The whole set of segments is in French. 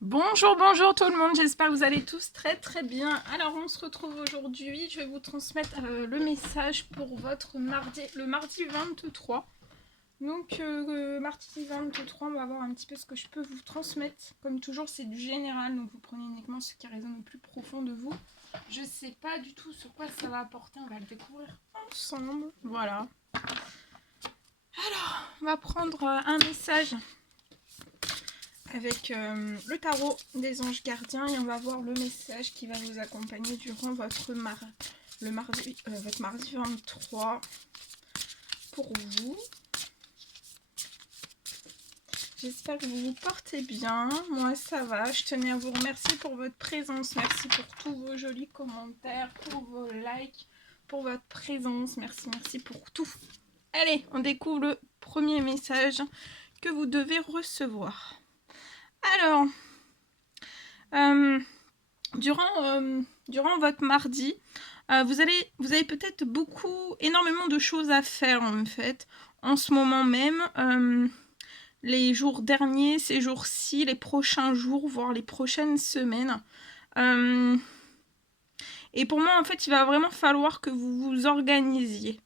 Bonjour, bonjour tout le monde, j'espère que vous allez tous très très bien. Alors on se retrouve aujourd'hui, je vais vous transmettre le message pour votre mardi, le mardi 23. Donc mardi 23, on va voir un petit peu ce que je peux vous transmettre. Comme toujours c'est du général, donc vous prenez uniquement ce qui résonne au plus profond de vous. Je sais pas du tout sur quoi ça va apporter, on va le découvrir ensemble. Voilà. Alors, on va prendre un message avec le tarot des anges gardiens et on va voir le message qui va vous accompagner durant votre votre mardi 23 pour vous. J'espère que vous vous portez bien. Moi ça va. Je tenais à vous remercier pour votre présence. Merci pour tous vos jolis commentaires, pour vos likes, pour votre présence. Merci, merci pour tout. Allez, on découvre le premier message que vous devez recevoir. Alors, durant votre mardi, vous avez peut-être énormément de choses à faire en fait, en ce moment même, les jours derniers, ces jours-ci, les prochains jours, voire les prochaines semaines. Et pour moi, en fait, il va vraiment falloir que vous vous organisiez.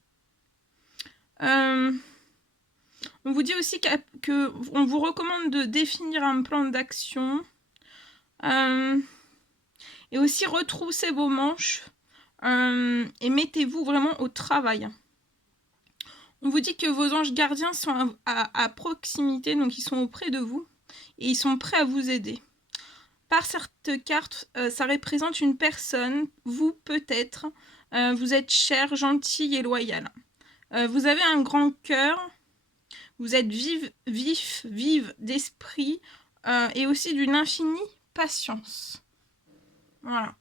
On vous dit aussi qu'on vous recommande de définir un plan d'action. Et aussi retroussez vos manches et mettez-vous vraiment au travail. On vous dit que vos anges gardiens sont à proximité, donc ils sont auprès de vous et ils sont prêts à vous aider. Par cette carte, ça représente une personne, vous peut-être, vous êtes cher, gentil et loyal. Vous avez un grand cœur, vous êtes vive d'esprit et aussi d'une infinie patience. Voilà.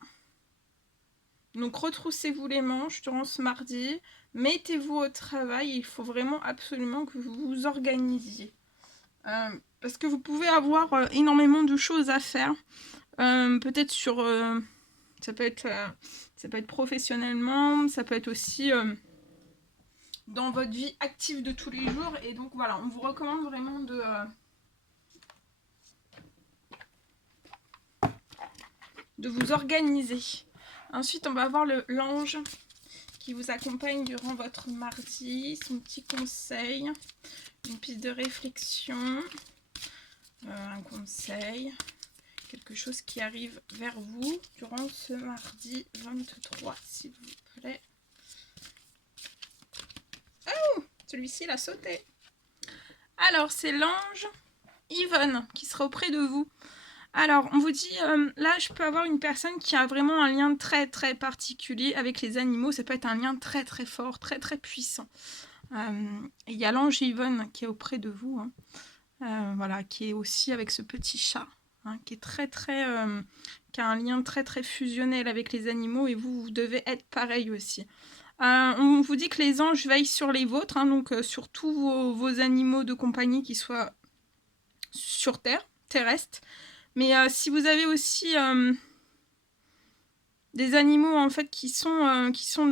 Donc retroussez-vous les manches durant ce mardi, mettez-vous au travail, il faut vraiment absolument que vous vous organisiez. Parce que vous pouvez avoir énormément de choses à faire, peut-être sur... ça peut être professionnellement, ça peut être aussi dans votre vie active de tous les jours, et donc voilà, on vous recommande vraiment de vous organiser. Ensuite, on va voir l'ange qui vous accompagne durant votre mardi, son petit conseil, une piste de réflexion, un conseil, quelque chose qui arrive vers vous durant ce mardi 23, s'il vous plaît. Oh, celui-ci, il a sauté. Alors, c'est l'ange Yvonne qui sera auprès de vous. Alors, on vous dit, là, je peux avoir une personne qui a vraiment un lien très, très particulier avec les animaux. Ça peut être un lien très, très fort, très, très puissant. Il y a l'ange Yvonne qui est auprès de vous, hein. Voilà, qui est aussi avec ce petit chat, hein, qui est très, très... qui a un lien très, très fusionnel avec les animaux, et vous devez être pareil aussi. On vous dit que les anges veillent sur les vôtres, hein, donc sur tous vos animaux de compagnie qui soient sur Terre, terrestres. Mais si vous avez aussi des animaux en fait qui sont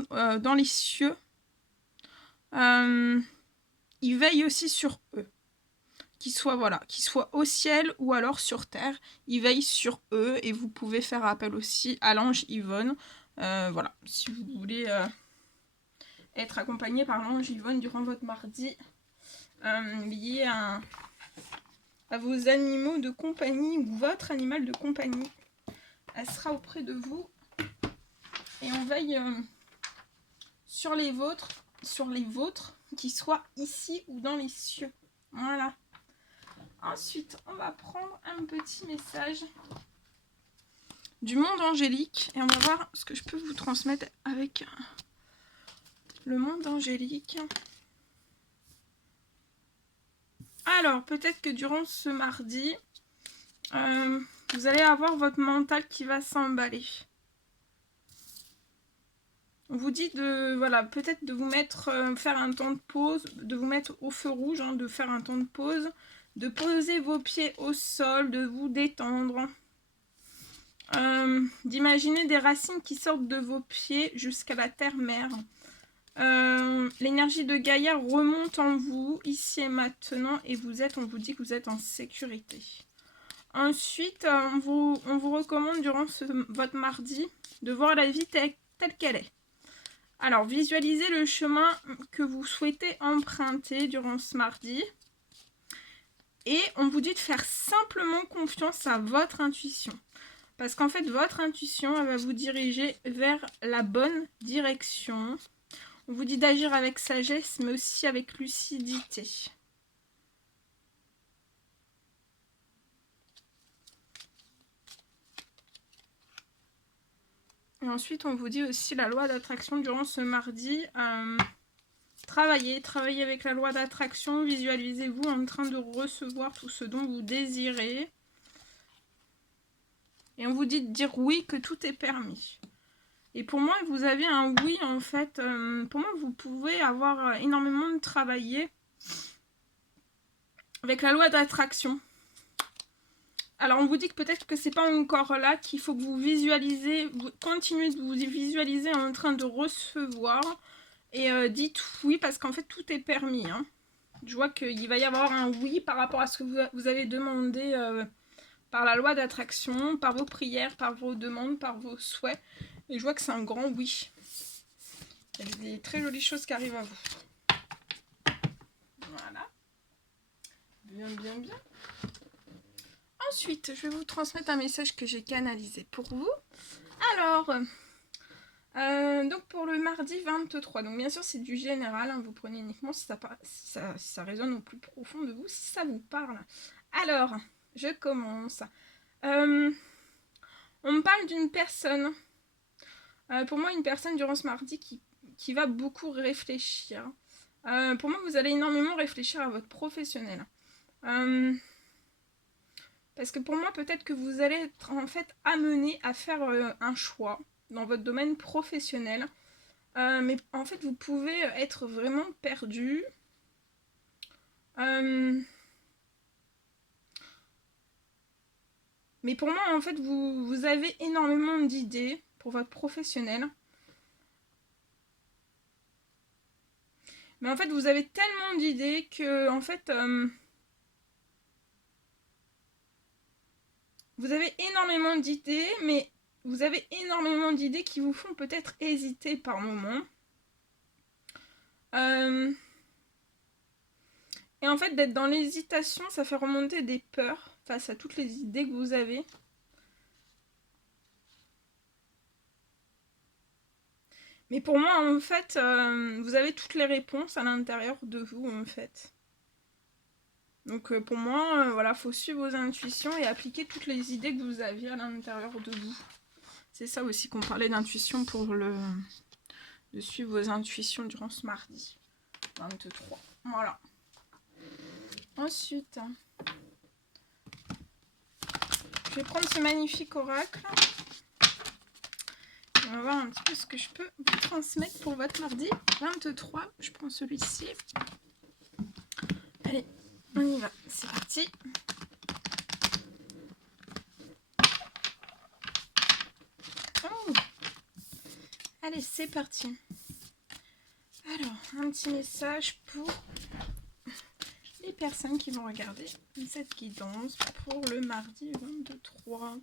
dans les cieux, ils veillent aussi sur eux. Qu'ils soient au ciel ou alors sur terre, ils veillent sur eux, et vous pouvez faire appel aussi à l'ange Yvonne. Voilà, si vous voulez être accompagné par l'ange Yvonne durant votre mardi, lié à vos animaux de compagnie ou votre animal de compagnie. Elle sera auprès de vous et on veille sur les vôtres, qui soient ici ou dans les cieux. Voilà. Ensuite, on va prendre un petit message du monde angélique et on va voir ce que je peux vous transmettre avec le monde angélique. Alors, peut-être que durant ce mardi, vous allez avoir votre mental qui va s'emballer. On vous dit peut-être de vous mettre, faire un temps de pause, de vous mettre au feu rouge, hein, de faire un temps de pause, de poser vos pieds au sol, de vous détendre, d'imaginer des racines qui sortent de vos pieds jusqu'à la terre-mère. L'énergie de Gaïa remonte en vous, ici et maintenant, et on vous dit que vous êtes en sécurité. Ensuite, on vous recommande durant votre mardi de voir la vie telle qu'elle est. Alors, visualisez le chemin que vous souhaitez emprunter durant ce mardi. Et on vous dit de faire simplement confiance à votre intuition. Parce qu'en fait, votre intuition, elle va vous diriger vers la bonne direction. On vous dit d'agir avec sagesse, mais aussi avec lucidité. Et ensuite, on vous dit aussi la loi d'attraction durant ce mardi. Travaillez avec la loi d'attraction. Visualisez-vous en train de recevoir tout ce dont vous désirez. Et on vous dit de dire oui, que tout est permis. Et pour moi, vous avez un oui, en fait. Pour moi, vous pouvez avoir énormément de travailler avec la loi d'attraction. Alors, on vous dit que peut-être que c'est pas encore là, qu'il faut que vous visualisez, vous continuez de vous visualiser en train de recevoir. Et dites oui, parce qu'en fait, tout est permis. Hein. Je vois qu'il va y avoir un oui par rapport à ce que vous avez demandé par la loi d'attraction, par vos prières, par vos demandes, par vos souhaits. Et je vois que c'est un grand oui. Il y a des très jolies choses qui arrivent à vous. Voilà. Bien, bien, bien. Ensuite, je vais vous transmettre un message que j'ai canalisé pour vous. Alors, donc pour le mardi 23, donc bien sûr c'est du général, hein, vous prenez uniquement si ça résonne au plus profond de vous, si ça vous parle. Alors, je commence. On me parle d'une personne, pour moi une personne durant ce mardi qui va beaucoup réfléchir. Pour moi vous allez énormément réfléchir à votre professionnel. Parce que pour moi, peut-être que vous allez être en fait amené à faire un choix dans votre domaine professionnel. Mais en fait, vous pouvez être vraiment perdu. Mais pour moi, en fait, vous avez énormément d'idées pour votre professionnel. Mais en fait, vous avez tellement d'idées que, en fait... vous avez énormément d'idées, mais vous avez énormément d'idées qui vous font peut-être hésiter par moments. Et en fait, d'être dans l'hésitation, ça fait remonter des peurs face à toutes les idées que vous avez. Mais pour moi, en fait, vous avez toutes les réponses à l'intérieur de vous, en fait. Donc pour moi, voilà, faut suivre vos intuitions et appliquer toutes les idées que vous aviez à l'intérieur de vous. C'est ça aussi qu'on parlait d'intuition pour de suivre vos intuitions durant ce mardi 23. Voilà. Ensuite, je vais prendre ce magnifique oracle. On va voir un petit peu ce que je peux vous transmettre pour votre mardi 23. Je prends celui-ci. Allez, on y va. C'est parti. Oh. Allez, c'est parti. Alors, un petit message pour les personnes qui vont regarder cette guidance pour le mardi 23.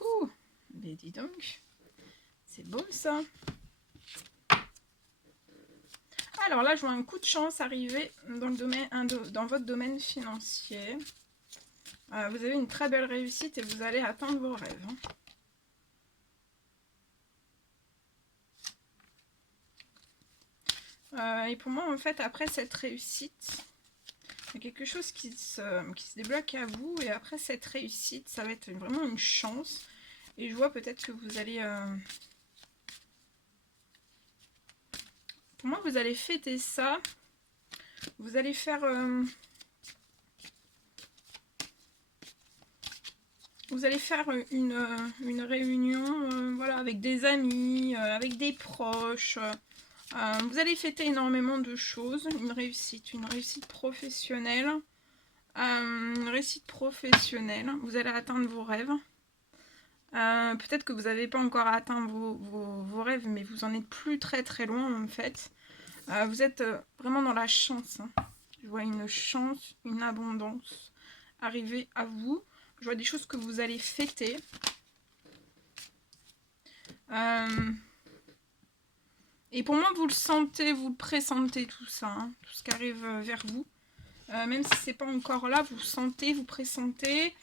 Ouh, mais dis donc, c'est beau ça. Alors là, je vois un coup de chance arriver dans, dans votre domaine financier. Vous avez une très belle réussite et vous allez atteindre vos rêves. Et pour moi, en fait, après cette réussite, il y a quelque chose qui se débloque à vous. Et après cette réussite, ça va être vraiment une chance. Et je vois peut-être que vous allez... Pour moi, vous allez fêter ça. Vous allez faire... Vous allez faire une réunion voilà, avec des amis, avec des proches. Vous allez fêter énormément de choses. Une réussite professionnelle. Une réussite professionnelle. Vous allez atteindre vos rêves. Peut-être que vous n'avez pas encore atteint vos rêves, mais vous en êtes plus très très loin en fait. Vous êtes vraiment dans la chance. Hein. Je vois une chance, une abondance arriver à vous. Je vois des choses que vous allez fêter. Et pour moi, vous le sentez, vous le pressentez tout ça, hein, tout ce qui arrive vers vous. Même si c'est pas encore là, vous le sentez, vous pressentez.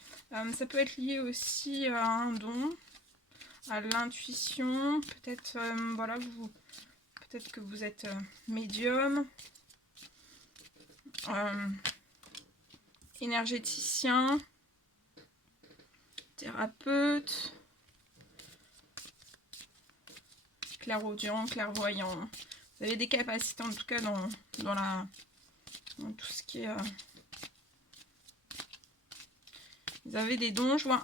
Ça peut être lié aussi à un don, à l'intuition. Peut-être, voilà, peut-être que vous êtes médium, énergéticien, thérapeute, clairaudient, clairvoyant. Vous avez des capacités en tout cas dans tout ce qui est... Vous avez des dons. Je vois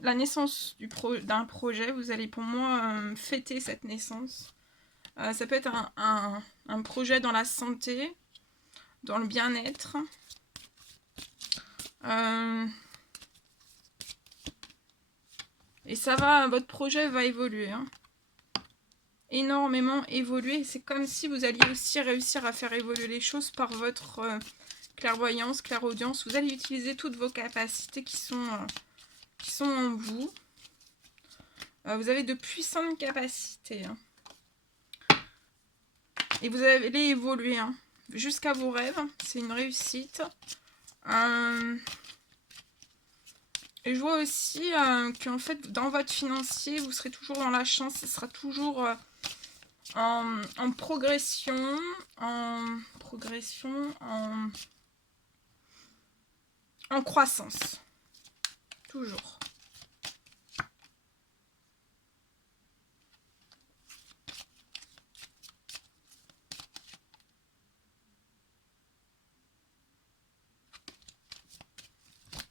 la naissance d'un projet. Vous allez pour moi fêter cette naissance. Ça peut être un projet dans la santé, dans le bien-être. Et ça va, votre projet va évoluer. Hein. Énormément évoluer. C'est comme si vous alliez aussi réussir à faire évoluer les choses par votre clairvoyance, clairaudience. Vous allez utiliser toutes vos capacités qui sont en vous. Vous avez de puissantes capacités. Hein. Et vous allez évoluer hein, jusqu'à vos rêves. C'est une réussite. Et je vois aussi qu'en fait, dans votre financier, vous serez toujours dans la chance. Ce sera toujours en progression. En croissance. Toujours.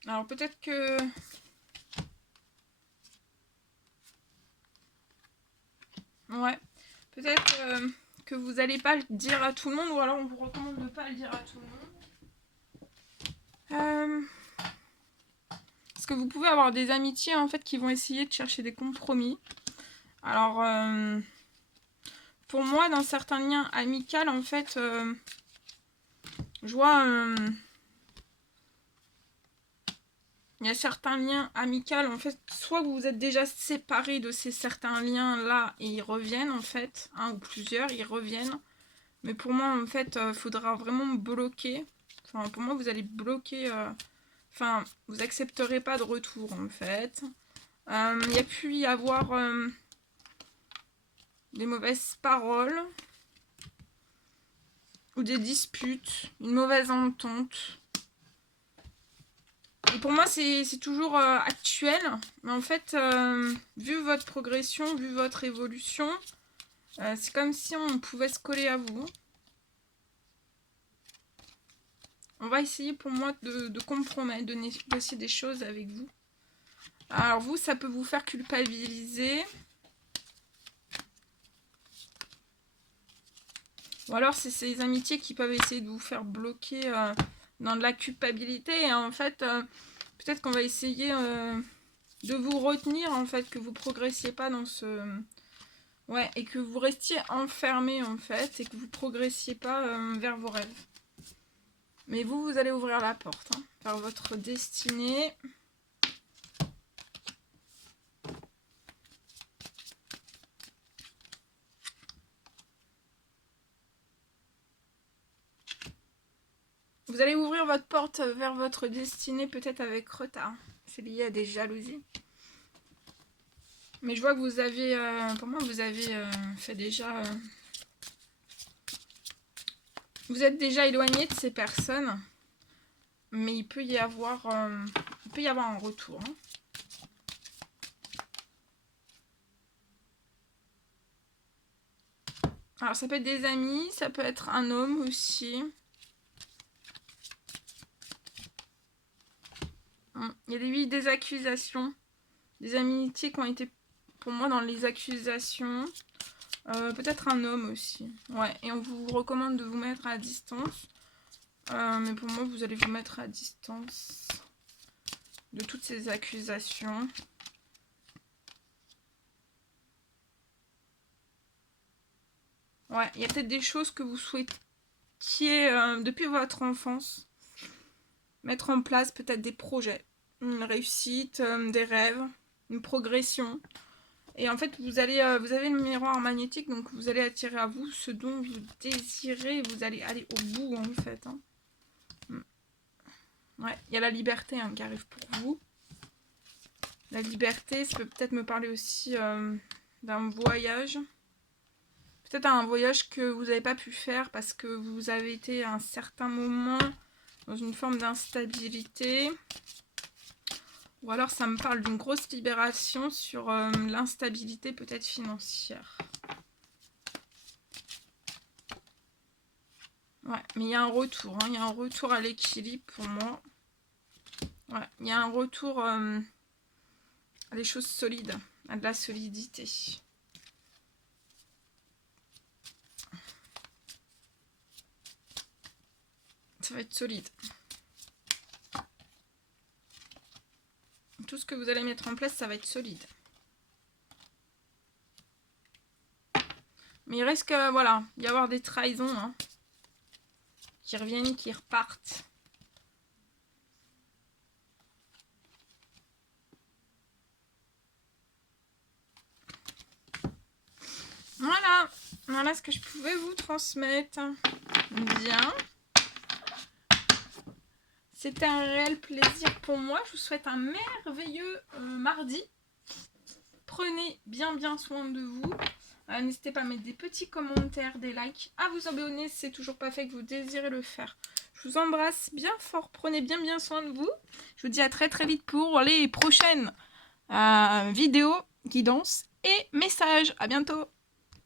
Alors peut-être que... Ouais. Peut-être que vous n'allez pas le dire à tout le monde. Ou alors on vous recommande de ne pas le dire à tout le monde. Parce que vous pouvez avoir des amitiés en fait qui vont essayer de chercher des compromis. Alors... pour moi, dans certains liens amicaux, en fait, je vois... il y a certains liens amicaux, en fait, soit vous êtes déjà séparés de ces certains liens-là et ils reviennent, en fait, un ou plusieurs, ils reviennent. Mais pour moi, en fait, il faudra vraiment bloquer. Enfin, pour moi, vous allez bloquer... Enfin, vous accepterez pas de retour, en fait. Il y a pu y avoir des mauvaises paroles ou des disputes, une mauvaise entente. Et pour moi, c'est toujours actuel. Mais en fait, vu votre progression, vu votre évolution, c'est comme si on pouvait se coller à vous. On va essayer pour moi de compromettre, de négocier des choses avec vous. Alors vous, ça peut vous faire culpabiliser. Ou alors c'est ces amitiés qui peuvent essayer de vous faire bloquer dans de la culpabilité. Et en fait, peut-être qu'on va essayer de vous retenir, en fait, que vous progressiez pas dans ce... Ouais, et que vous restiez enfermé, en fait, et que vous progressiez pas vers vos rêves. Mais vous allez ouvrir la porte, hein, vers votre destinée. Vous allez ouvrir votre porte vers votre destinée, peut-être avec retard. C'est lié à des jalousies. Mais je vois que vous avez, pour moi, vous avez fait déjà... vous êtes déjà éloigné de ces personnes. Mais il peut y avoir, un retour. Hein. Alors, ça peut être des amis, ça peut être un homme aussi. Il y a eu des accusations. Des amitiés qui ont été, pour moi, dans les accusations. Peut-être un homme aussi. Ouais, et on vous recommande de vous mettre à distance. Mais pour moi, vous allez vous mettre à distance de toutes ces accusations. Ouais, il y a peut-être des choses que vous souhaitiez depuis votre enfance mettre en place, peut-être des projets, une réussite, des rêves, une progression. Et en fait, vous avez le miroir magnétique, donc vous allez attirer à vous ce dont vous désirez. Vous allez aller au bout, en fait. Hein. Ouais, il y a la liberté qui arrive pour vous. La liberté, ça peut peut-être me parler aussi d'un voyage. Peut-être un voyage que vous n'avez pas pu faire parce que vous avez été à un certain moment dans une forme d'instabilité. Ou alors ça me parle d'une grosse libération sur l'instabilité peut-être financière. Ouais, mais il y a un retour. Il y a un retour à l'équilibre pour moi. Ouais, il y a un retour à des choses solides, à de la solidité. Ça va être solide. Tout ce que vous allez mettre en place, ça va être solide. Mais il risque, voilà, d'y avoir des trahisons qui reviennent, qui repartent. Voilà ce que je pouvais vous transmettre. Bien. C'était un réel plaisir pour moi. Je vous souhaite un merveilleux mardi. Prenez bien soin de vous. N'hésitez pas à mettre des petits commentaires, des likes, à vous abonner si c'est toujours pas fait que vous désirez le faire. Je vous embrasse bien fort. Prenez bien soin de vous. Je vous dis à très vite pour les prochaines vidéos, guidances et messages. À bientôt.